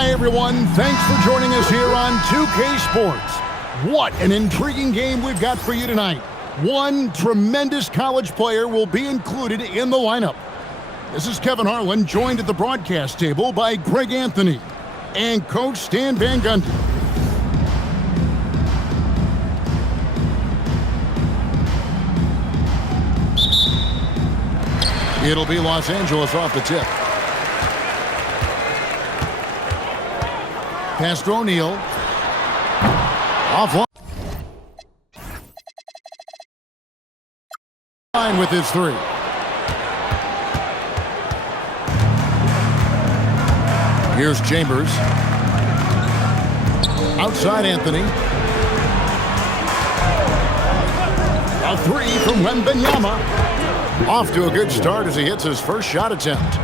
Hi, everyone. Thanks for joining us here on 2K Sports. What an intriguing game we've got for you tonight. One tremendous college player will be included in the lineup. This is Kevin Harlan, joined at the broadcast table by Greg Anthony and Coach Stan Van Gundy. It'll be Los Angeles off the tip. Pass to O'Neal. Off line with his three. Here's Chambers. Outside Anthony. A three from Wembanyama. Off to a good start as he hits his first shot attempt.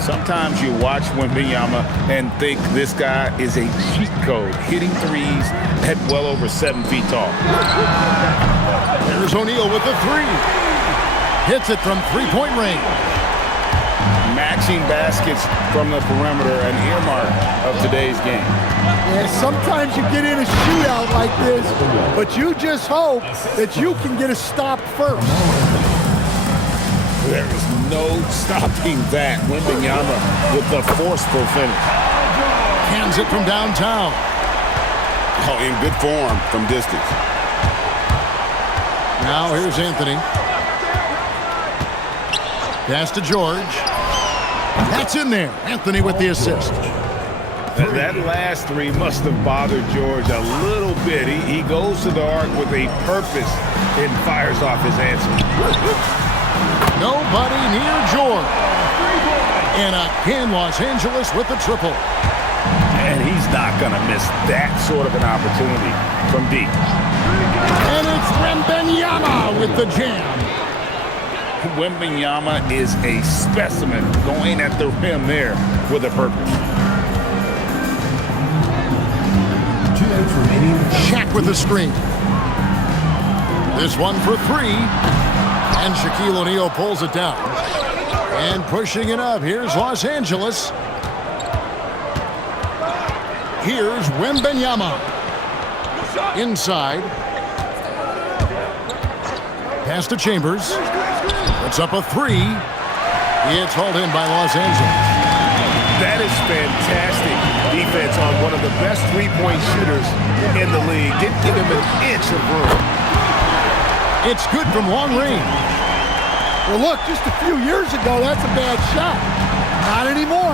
Sometimes you watch Wembanyama and think this guy is a cheat code, hitting threes at well over 7 feet tall. There's O'Neal with the three. Hits it from three-point range. Matching baskets from the perimeter, an earmark of today's game. And sometimes you get in a shootout like this, but you just hope that you can get a stop first. There is no stopping that. Wembanyama with the forceful finish. Cans it from downtown. Oh, in good form from distance. Now here's Anthony. Pass to George. That's in there. Anthony with the assist. That last three must have bothered George a little bit. He goes to the arc with a purpose and fires off his answer. Nobody near George. And again, Los Angeles with the triple. And he's not going to miss that sort of an opportunity from deep. And it's Wembanyama with the jam. Wembanyama is a specimen going at the rim there with a purpose. Shaq with the screen. This one for three. And Shaquille O'Neal pulls it down. And pushing it up. Here's Los Angeles. Here's Wembanyama. Inside. Pass to Chambers. Puts up a three. It's hauled in by Los Angeles. That is fantastic defense on one of the best three-point shooters in the league. Didn't give him an inch of room. It's good from long range. Well, look, just a few years ago, that's a bad shot. Not anymore.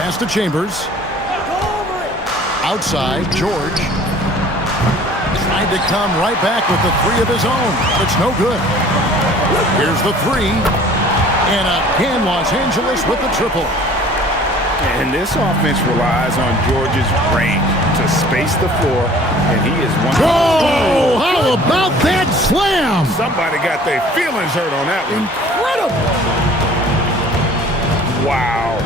Pass to Chambers. Outside, George. Tried to come right back with the three of his own. It's no good. Here's the three. And again, Los Angeles with the triple. And this offense relies on George's range to space the floor, and he is one. Oh, how about that slam? Somebody got their feelings hurt on that one. Incredible. Wow.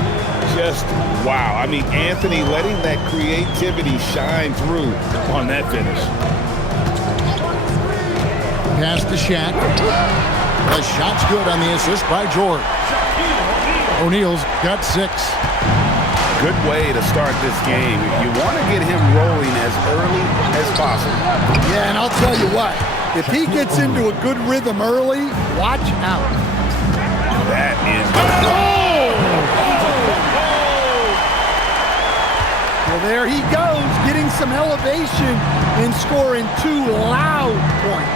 Just wow. I mean, Anthony letting that creativity shine through on that finish. Pass to Shaq. The shot's good on the assist by George. O'Neal's got 6. Good way to start this game. You want to get him rolling as early as possible. Yeah, and I'll tell you what. If he gets into a good rhythm early, watch out. That is... Well, there he goes, getting some elevation and scoring 2 loud points.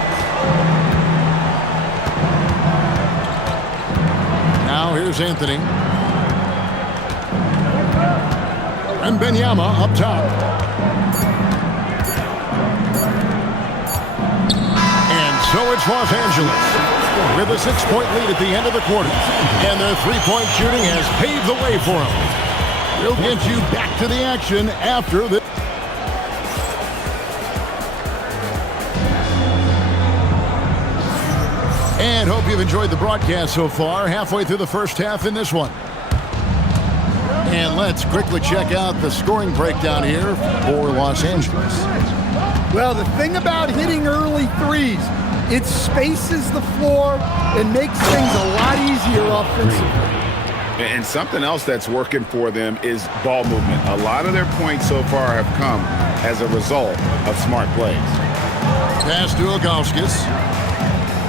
Now here's Anthony. And Wembanyama up top. And so it's Los Angeles with a 6-point lead at the end of the quarter. And their three-point shooting has paved the way for them. We'll get you back to the action after this. And hope you've enjoyed the broadcast so far. Halfway through the first half in this one. And let's quickly check out the scoring breakdown here for Los Angeles. Well, the thing about hitting early threes, it spaces the floor and makes things a lot easier offensively. And something else that's working for them is ball movement. A lot of their points so far have come as a result of smart plays. Pass to Ilgauskas.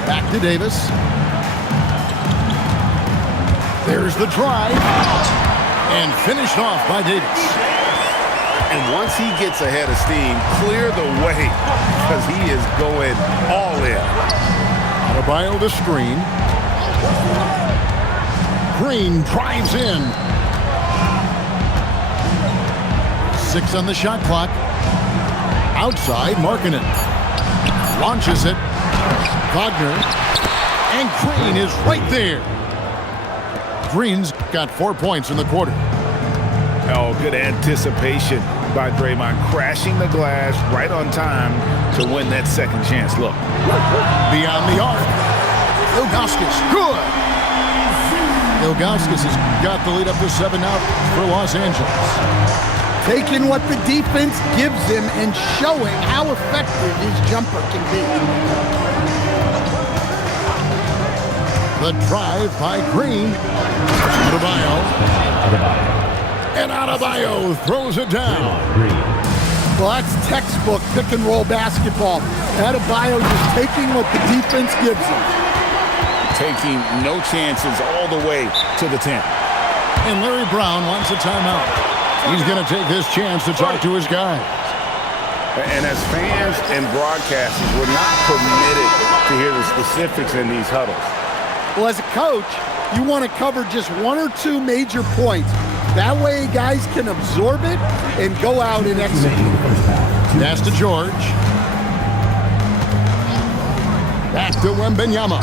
Back to Davis. There's the drive. And finished off by Davis. And once he gets ahead of steam, clear the way because he is going all in. Adebayo the screen. Green drives in. 6 on the shot clock. Outside, Markkanen. Launches it. Wagner. And Green is right there. Green's got 4 points in the quarter. Oh, good anticipation by Draymond, crashing the glass right on time to win that second chance look. Beyond the arc. Ilgauskas, good. Ilgauskas has got the lead up to 7 now for Los Angeles. Taking what the defense gives him and showing how effective his jumper can be. The drive by Green. Adebayo. And Adebayo throws it down. Well, that's textbook pick and roll basketball. Adebayo just taking what the defense gives him. Taking no chances all the way to the 10. And Larry Brown wants a timeout. He's going to take this chance to talk to his guys. And as fans and broadcasters, we're not permitted to hear the specifics in these huddles. Well, as a coach, you want to cover just 1 or 2 major points. That way guys can absorb it and go out and execute. Pass to George. Back to Wembanyama.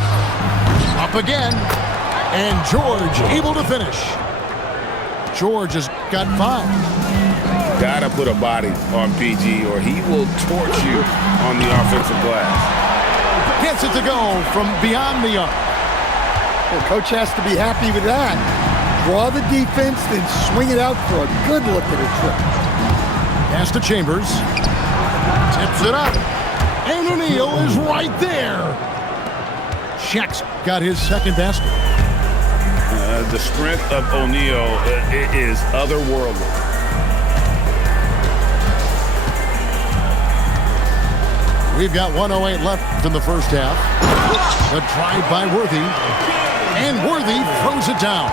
Up again. And George able to finish. George has got 5. Gotta put a body on PG or he will torch you on the offensive glass. Gets it to go from beyond the arc. Well, coach has to be happy with that. Draw the defense, then swing it out for a good look at a trip. Pass to Chambers. Tips it up. And O'Neal is right there. Shaq's got his second basket. The strength of O'Neal is otherworldly. We've got 1:08 left in the first half. The drive by Worthy. And Worthy throws it down.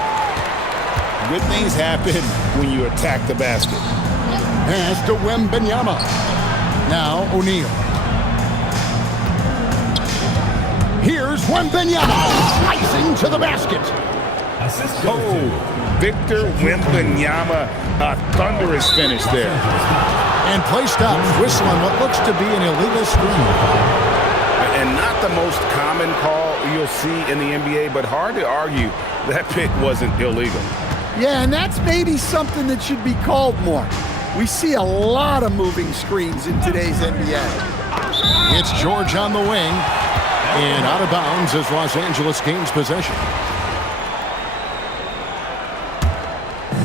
Good things happen when you attack the basket. Pass to Wembanyama. Now O'Neal. Here's Wembanyama slicing to the basket. Oh, Victor Wembanyama, a thunderous finish there. And play stops, whistling what looks to be an illegal screen. And not the most common call you'll see in the NBA, but hard to argue that pick wasn't illegal. Yeah, and that's maybe something that should be called more. We see a lot of moving screens in today's NBA. It's George on the wing. And out of bounds as Los Angeles gains possession.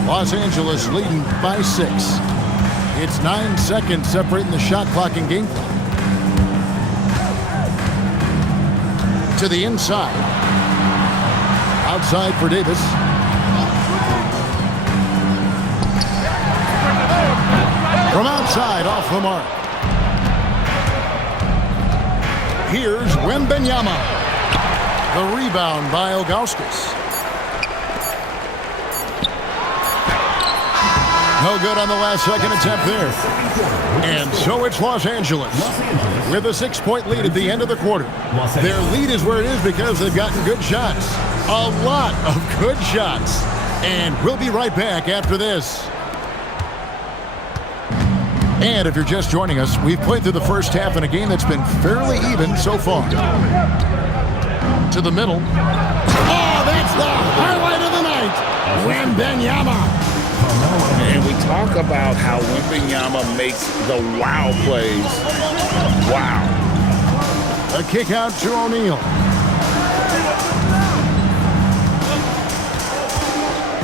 Los Angeles leading by 6. It's 9 seconds separating the shot clock and game clock. To the inside. Outside for Davis. From outside, off the mark. Here's Wembanyama. The rebound by Ilgauskas. No good on the last second attempt there. And so it's Los Angeles with a 6-point lead at the end of the quarter. Their lead is where it is because they've gotten good shots. A lot of good shots. And we'll be right back after this. And if you're just joining us, we've played through the first half in a game that's been fairly even so far. To the middle. Oh, that's the highlight of the night. Wembanyama. And we talk about how Wembanyama makes the wow plays. Wow. A kick out to O'Neal.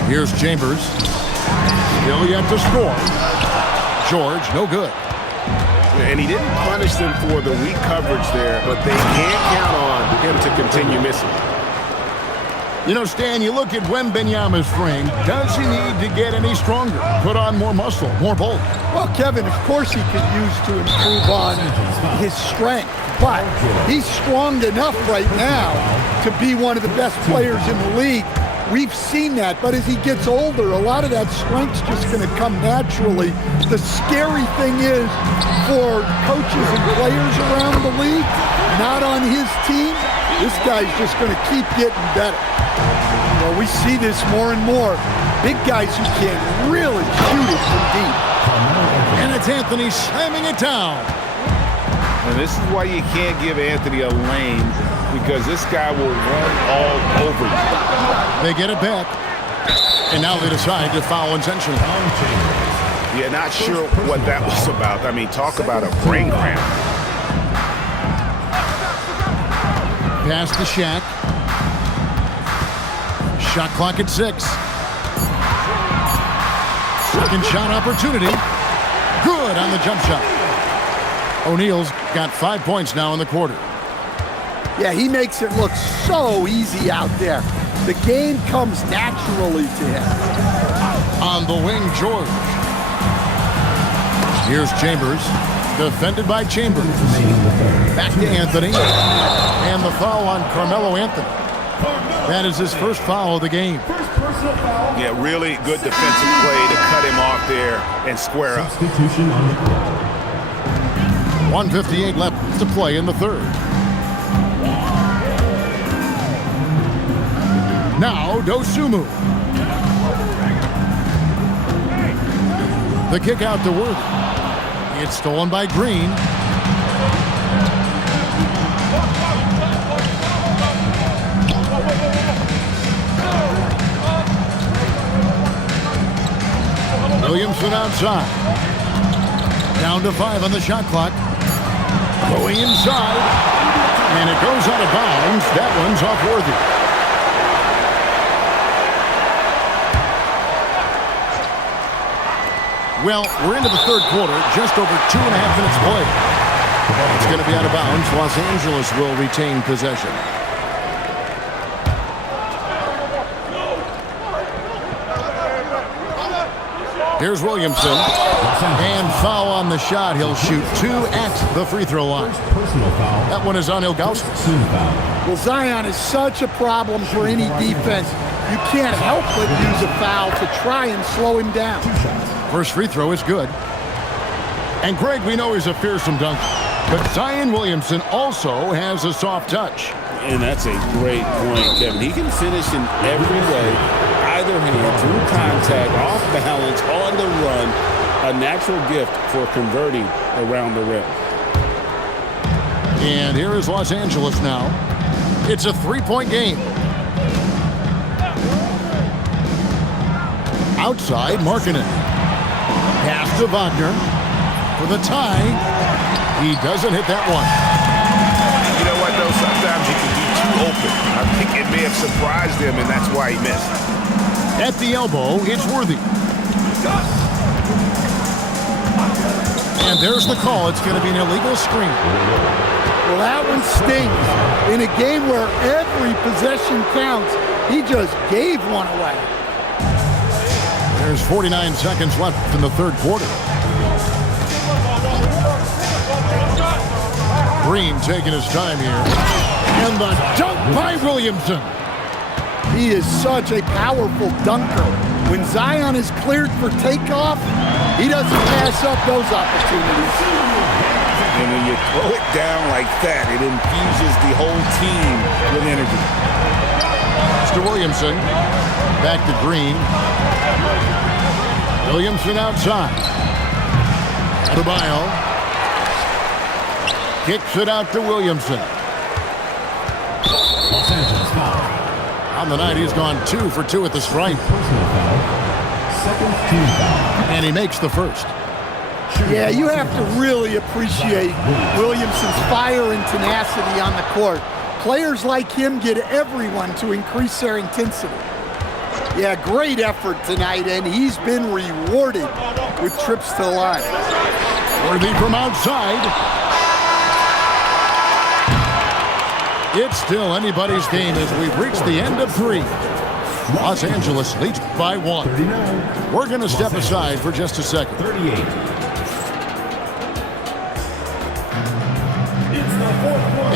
Here's Chambers. Still yet to score. George, no good. And he didn't punish them for the weak coverage there, but they can't count on him to continue missing. You know, Stan, you look at Wembanyama's frame. Does he need to get any stronger? Put on more muscle, more bulk? Well, Kevin, of course he could use to improve on his strength, but he's strong enough right now to be one of the best players in the league. We've seen that, but as he gets older, a lot of that strength's just going to come naturally. The scary thing is for coaches and players around the league, not on his team, this guy's just going to keep getting better. Well, we see this more and more. Big guys who can really shoot it from deep. And it's Anthony slamming it down. And this is why you can't give Anthony a lane, because this guy will run all over you. They get it back. And now they decide to foul intentionally. Yeah, not sure what that was about. I mean, talk about a brain cramp. Pass to Shaq. Shot clock at 6. Second shot opportunity. Good on the jump shot. O'Neal's got 5 points now in the quarter. Yeah, he makes it look so easy out there. The game comes naturally to him. On the wing, George. Here's Chambers. Defended by Chambers. Back to Anthony. And the foul on Carmelo Anthony. That is his first foul of the game. Yeah, really good defensive play to cut him off there and square up. 1:58 left to play in the third. Now, Dosunmu. The kick out to Worthy. It's stolen by Green. Williamson outside. Down to 5 on the shot clock. Going inside. And it goes out of bounds. That one's off Worthy. Well, we're into the third quarter. Just over 2.5 minutes played. It's going to be out of bounds. Los Angeles will retain possession. Here's Williamson. And foul on the shot. He'll shoot 2 at the free throw line. That one is on Ilgauskas. Well, Zion is such a problem for any defense. You can't help but use a foul to try and slow him down. First free throw is good. And Greg, we know he's a fearsome dunker. But Zion Williamson also has a soft touch. And that's a great point, Kevin. He can finish in every way. Either hand, through contact, off balance, on the run. A natural gift for converting around the rim. And here is Los Angeles now. It's a 3-point game. Outside, Markkanen. Pass to Wagner for the tie. He doesn't hit that one. You know what, though? Sometimes you can be too open. I think it may have surprised him, and that's why he missed. At the elbow, it's Worthy. And there's the call. It's going to be an illegal screen. Well, that one stings. In a game where every possession counts, he just gave one away. There's 49 seconds left in the third quarter. Green taking his time here. And the dunk by Williamson. He is such a powerful dunker. When Zion is cleared for takeoff, he doesn't pass up those opportunities. And when you throw it down like that, it infuses the whole team with energy. Mr. Williamson. Back to Green. Williamson outside. Adebayo. Kicks it out to Williamson. Los Angeles foul. On the night, he's gone 2 for 2 at the stripe. Personal foul. Second team foul. And he makes the first. Yeah, you have to really appreciate Williamson's fire and tenacity on the court. Players like him get everyone to increase their intensity. Yeah, great effort tonight, and he's been rewarded with trips to the line. Worthy from outside. It's still anybody's game as we've reached the end of 3. Los Angeles leads by 1. 39. We're going to step aside for just a second. 38.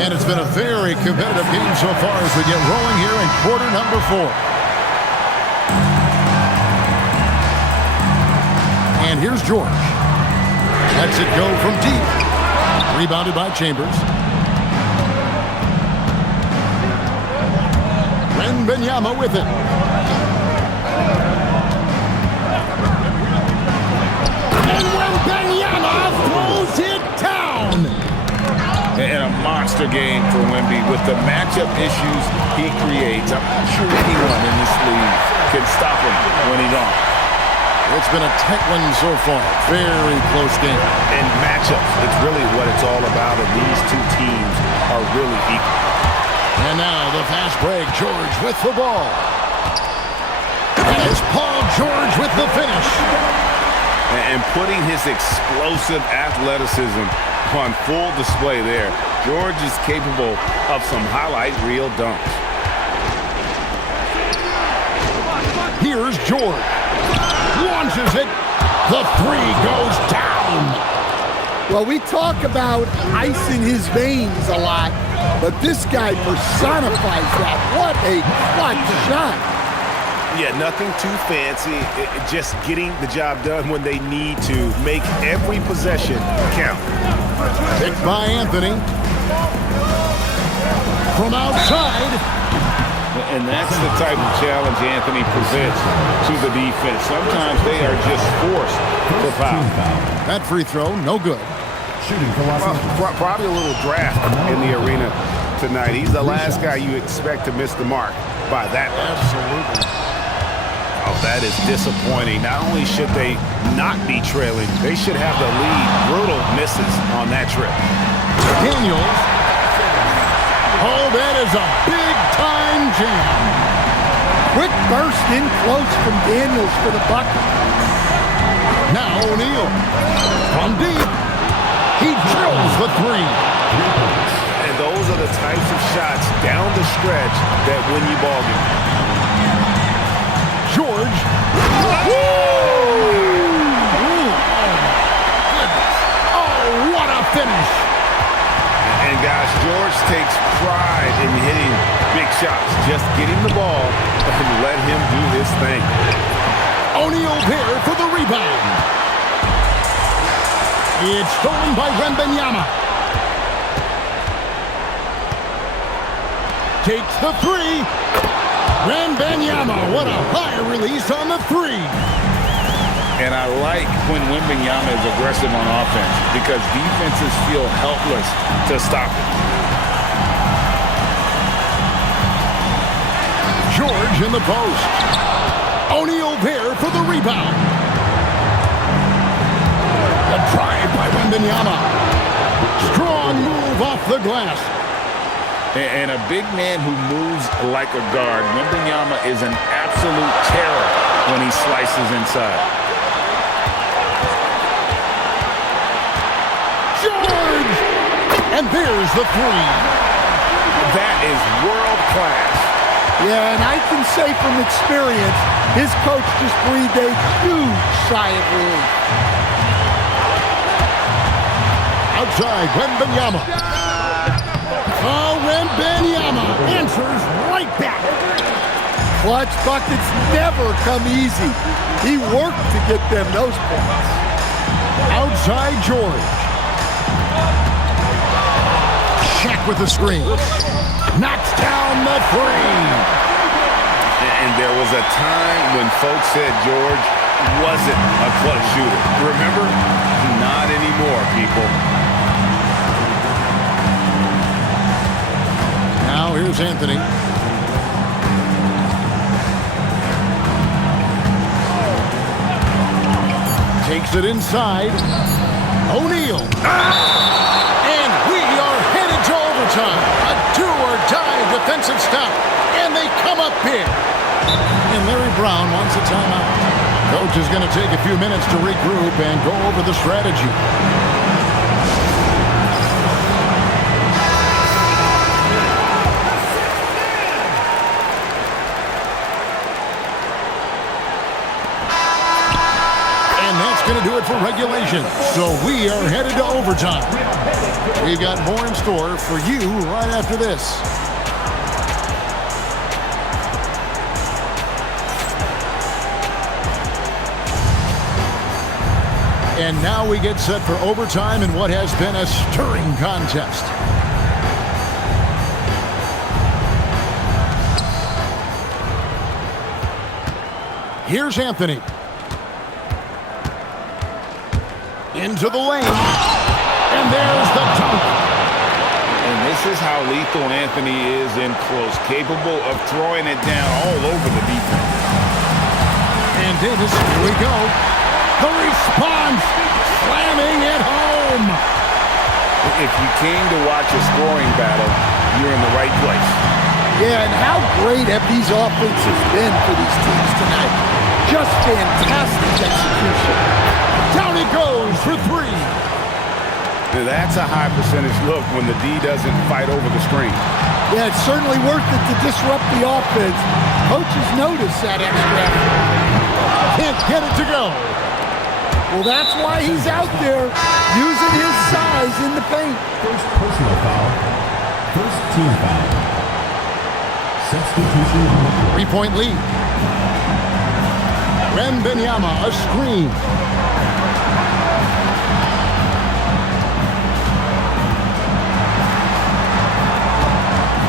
And it's been a very competitive game so far as we get rolling here in quarter number 4. And here's George. Lets it go from deep. Rebounded by Chambers. Wembanyama with it. And Wembanyama throws it down. And a monster game for Wemby with the matchup issues he creates. I'm not sure anyone in this league can stop him when he's on. It's been a tight one so far. Very close game. And matchups, it's really what it's all about, and these two teams are really equal. And now the fast break. George with the ball. And it's Paul George with the finish. And putting his explosive athleticism on full display there. George is capable of some highlight reel dunks. Here's George. Launches it. The 3 goes down. Well, we talk about ice in his veins a lot, but this guy personifies that. What a clutch shot. Yeah, nothing too fancy. Just getting the job done when they need to. Make every possession count. Picked by Anthony. From outside. And that's the type of challenge Anthony presents to the defense. Sometimes they are just forced for foul. That free throw, no good. Shooting for Los Angeles. Probably a little draft in the arena tonight. He's the last guy you expect to miss the mark by that much. Absolutely. Oh, that is disappointing. Not only should they not be trailing, they should have the lead. Brutal misses on that trip. Daniels. Oh, that is a big-time jam. Quick burst in close from Daniels for the bucket. Now O'Neal. From deep. He drills the 3. And those are the types of shots down the stretch that win you ball games. George. Oh, what a finish. And guys, George takes pride in hitting big shots. Just get him the ball and let him do his thing. O'Neal there for the rebound. It's stolen by Wembanyama. Takes the 3. Wembanyama, what a high release on the 3. And I like when Wembanyama is aggressive on offense because defenses feel helpless to stop him. George in the post. O'Neal there for the rebound. The drive by Wembanyama. Strong move off the glass. And a big man who moves like a guard, Wembanyama is an absolute terror when he slices inside. George! And there's the 3. That is world class. Yeah, and I can say from experience, his coach just breathed a huge sigh of relief. Outside, Wembanyama. Oh, Wembanyama answers right back. Clutch buckets never come easy. He worked to get them those points. Outside, George. Shaq with the screen. Knocks down the 3. And there was a time when folks said George wasn't a clutch shooter. Remember? Not anymore, people. Now here's Anthony. Takes it inside. O'Neal. And we are headed to overtime. A do-or-die defensive stop. And they come up big. And Larry Brown wants a timeout. Coach is going to take a few minutes to regroup and go over the strategy. going to do it for regulation. So we are headed to overtime. We've got more in store for you right after this. And now we get set for overtime in what has been a stirring contest. Here's Anthony. Into the lane. And there's the dunk. And this is how lethal Anthony is in close, capable of throwing it down all over the defense. And Davis, here we go. The response, slamming it home. If you came to watch a scoring battle, you're in the right place. Yeah, and how great have these offenses been for these teams tonight? Just fantastic execution. Down it goes for three. That's a high percentage look when the D doesn't fight over the screen. Yeah, it's certainly worth it to disrupt the offense. Coaches notice that extra effort. Can't get it to go. Well, that's why he's out there using his size in the paint. First personal foul. First team foul. Substitution on the court. 3-point lead. Wembanyama, a screen.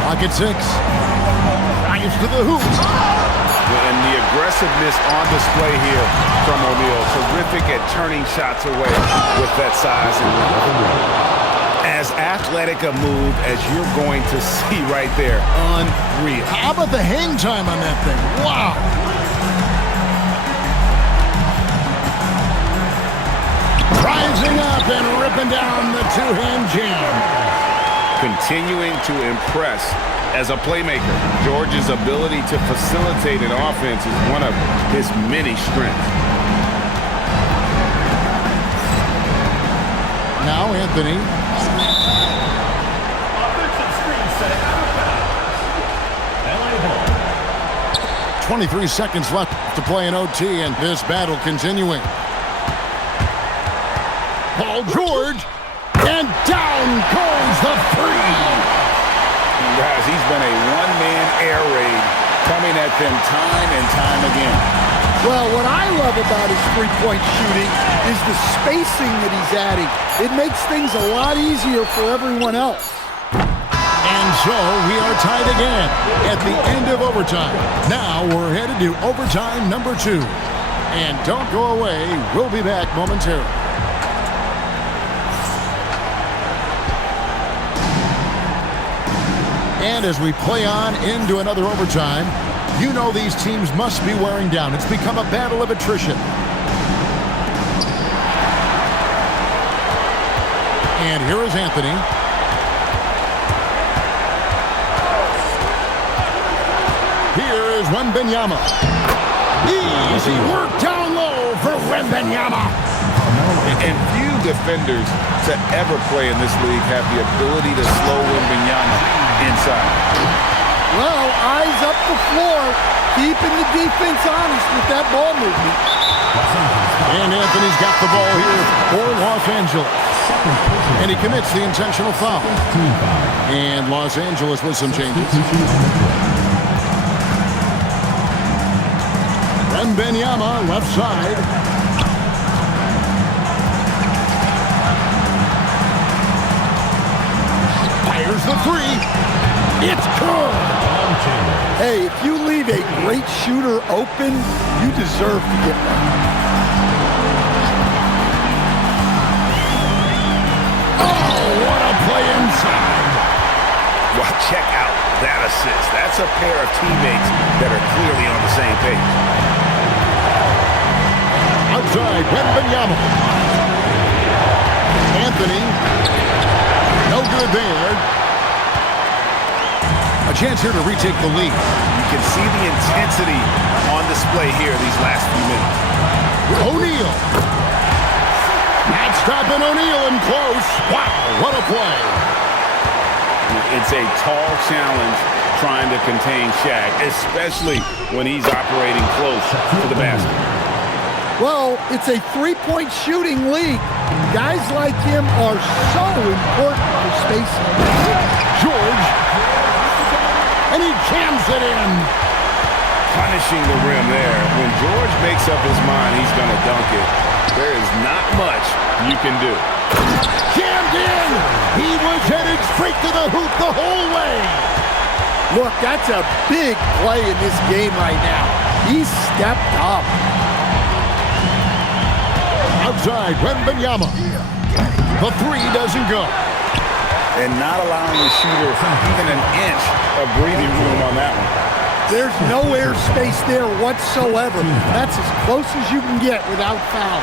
Pocket 6. Drives to the hoop. And the aggressiveness on display here from O'Neal. Terrific at turning shots away with that size and length. As athletic a move as you're going to see right there. Unreal. How about the hang time on that thing? Wow. Rising up and ripping down the two-hand jam. Continuing to impress as a playmaker. George's ability to facilitate an offense is one of his many strengths. Now Anthony. 23 seconds left to play in OT, and this battle continuing. Paul George, and down goes the three. Guys, he's been a one-man air raid coming at them time and time again. Well, what I love about his three-point shooting is the spacing that he's adding. It makes things a lot easier for everyone else. And so we are tied again at the end of overtime. Now we're headed to overtime number 2. And don't go away. We'll be back momentarily. And as we play on into another overtime, you know these teams must be wearing down. It's become a battle of attrition. And here is Anthony. Here is Wembanyama. Easy work down low for Wembanyama. And few defenders to ever play in this league have the ability to slow Wembanyama inside. Well, eyes up the floor, keeping the defense honest with that ball movement. And Anthony's got the ball here for Los Angeles. And he commits the intentional foul. And Los Angeles with some changes. Wembanyama, left side. Fires the three. It's good. Hey, if you leave a great shooter open, you deserve to get one. Oh, what a play inside. Well, check out that assist. That's a pair of teammates that are clearly on the same page. Outside, Wembanyama. Anthony. No good there. A chance here to retake the lead. You can see the intensity on display here these last few minutes. O'Neal. Not stopping O'Neal in close. Wow, what a play. It's a tall challenge trying to contain Shaq, especially when he's operating close to the basket. Well, it's a three-point shooting league. Guys like him are so important for spacing. George. And he jams it in. Punishing the rim there. When George makes up his mind he's going to dunk it, there is not much you can do. Jammed in. He was headed straight to the hoop the whole way. Look, that's a big play in this game right now. He stepped up. Outside, Wembanyama. The three doesn't go. And not allowing the shooter even an inch of breathing room on that one. There's no air space there whatsoever. That's as close as you can get without foul.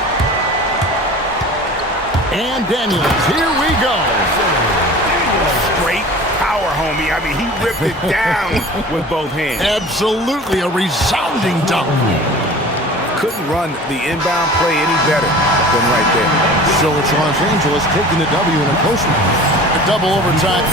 And Daniels, here we go. Straight power, homie. I mean, he ripped it down with both hands. Absolutely a resounding dunk. Couldn't run the inbound play any better than right there. So it's Los Angeles taking the W in a close one. A double overtime.